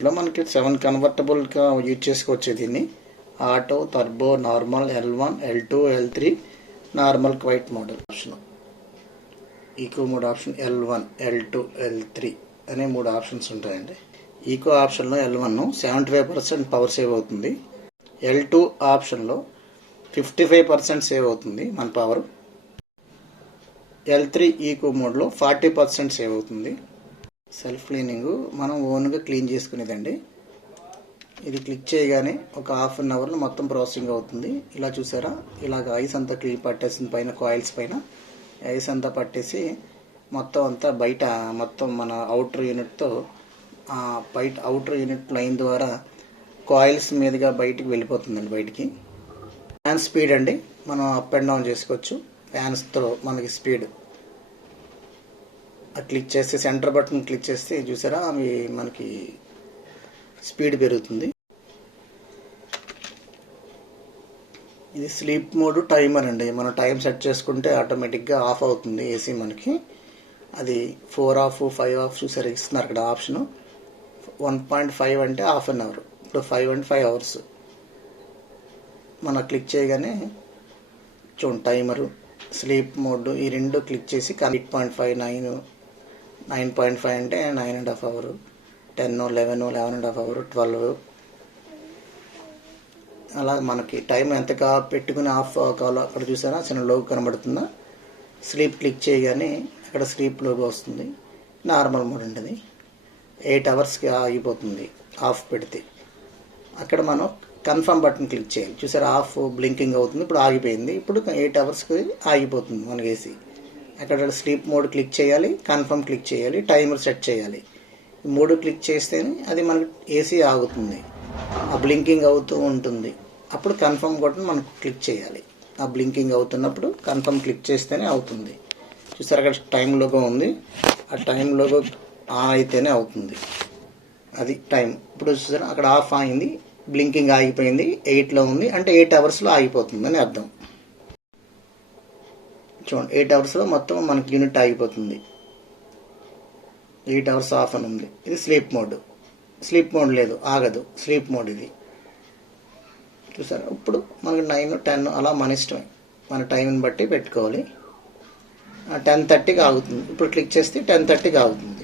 దీంట్లో మనకి seven కన్వర్టబుల్గా use చేసుకోవచ్చు దీన్ని. Auto turbo normal L one L two L three normal quiet model option eco mode option L one L two L three అనే మూడు options ఉంటాయండి. Eco ఆప్షన్లో L one seventy five percent power save అవుతుంది. L two ఆప్షన్లో fifty five percent save అవుతుంది మన power L three eco మోడ్లో forty percent save అవుతుంది. సెల్ఫ్ క్లీనింగ్ మనం ఓన్గా క్లీన్ చేసుకునేదండి. ఇది క్లిక్ చేయగానే ఒక హాఫ్ అన్ అవర్లో మొత్తం ప్రాసెసింగ్ అవుతుంది. ఇలా చూసారా? ఇలాగ ఐస్ అంతా క్లీన్ పట్టేసింది పైన కాయిల్స్ పైన. ఐస్ అంతా పట్టేసి మొత్తం అంతా బయట మొత్తం మన అవుటర్ యూనిట్తో బయట అవుటర్ యూనిట్ లైన్ ద్వారా కాయిల్స్ మీదుగా బయటికి వెళ్ళిపోతుందండి బయటికి. ఫ్యాన్ స్పీడ్ అండి. మనం అప్ అండ్ డౌన్ చేసుకోవచ్చు. ఫ్యాన్స్తో మనకి స్పీడ్ క్లిక్ చేస్తే సెంటర్ బటన్ క్లిక్ చేస్తే చూసారా అవి మనకి స్పీడ్ పెరుగుతుంది. ఇది స్లీప్ మోడ్ టైమర్ అండి. మనం టైం సెట్ చేసుకుంటే ఆటోమేటిక్గా ఆఫ్ అవుతుంది ఏసీ మనకి. అది ఫోర్ ఆఫ్ ఫైవ్ ఆఫ్ చూసారు ఇస్తున్నారు అక్కడ ఆప్షన్. వన్ పాయింట్ ఫైవ్ అంటే హాఫ్ అన్ అవర్. ఇప్పుడు ఫైవ్ అండ్ ఫైవ్ అవర్స్. మనం క్లిక్ చేయగానే చూడండి టైమరు స్లీప్ మోడ్ ఈ రెండు క్లిక్ చేసి eight point five nine nine point five అంటే nine and half hour. Ten eleven eleven and half hour. Twelve. అలా మనకి టైం ఎంతగా పెట్టుకుని ఆఫ్ కావాలో అక్కడ చూసారా? చిన్న లోగో కనబడుతుందా? స్లీప్ క్లిక్ చేయగానే అక్కడ స్లీప్ లోగో వస్తుంది. నార్మల్ మోడ్ ఉంటుంది. ఎయిట్ అవర్స్కి ఆగిపోతుంది ఆఫ్ పెడితే. అక్కడ మనం కన్ఫర్మ్ బటన్ క్లిక్ చేయాలి. చూసారా? ఆఫ్ బ్లింకింగ్ అవుతుంది. ఇప్పుడు ఆగిపోయింది. ఇప్పుడు ఎయిట్ అవర్స్కి ఆగిపోతుంది. మనకి ఏసీ. అక్కడ స్లీప్ మోడ్ క్లిక్ చేయాలి కన్ఫర్మ్ క్లిక్ చేయాలి టైమర్ సెట్ చేయాలి. మూడు క్లిక్ చేస్తేనే అది మనకు ఏసీ ఆగుతుంది. ఆ బ్లింకింగ్ అవుతూ ఉంటుంది. అప్పుడు కన్ఫర్మ్ బటన్ మనం క్లిక్ చేయాలి. ఆ బ్లింకింగ్ అవుతున్నప్పుడు కన్ఫర్మ్ క్లిక్ చేస్తేనే అవుతుంది. చూసారు అక్కడ టైం లోగో ఉంది. ఆ టైం లోగో ఆన్ అయితేనే అవుతుంది. అది టైం ఇప్పుడు చూసారా అక్కడ ఆఫ్ అయింది బ్లింకింగ్ ఆగిపోయింది ఎయిట్లో ఉంది. అంటే ఎయిట్ అవర్స్లో ఆగిపోతుంది అని అర్థం. చూడండి ఎయిట్ అవర్స్లో మొత్తం మనకి యూనిట్ ఆగిపోతుంది. ఎయిట్ అవర్స్ ఆఫ్ అని ఉంది. ఇది స్లీప్ మోడ్ స్లీప్ మోడ్ లేదు ఆగదు. స్లీప్ మోడ్ ఇది. చూసారా? ఇప్పుడు మనకి నైన్ టెన్ అలా మన ఇష్టమే. మన టైంని బట్టి పెట్టుకోవాలి. టెన్ థర్టీకి ఆగుతుంది. ఇప్పుడు క్లిక్ చేస్తే టెన్ థర్టీకి ఆగుతుంది.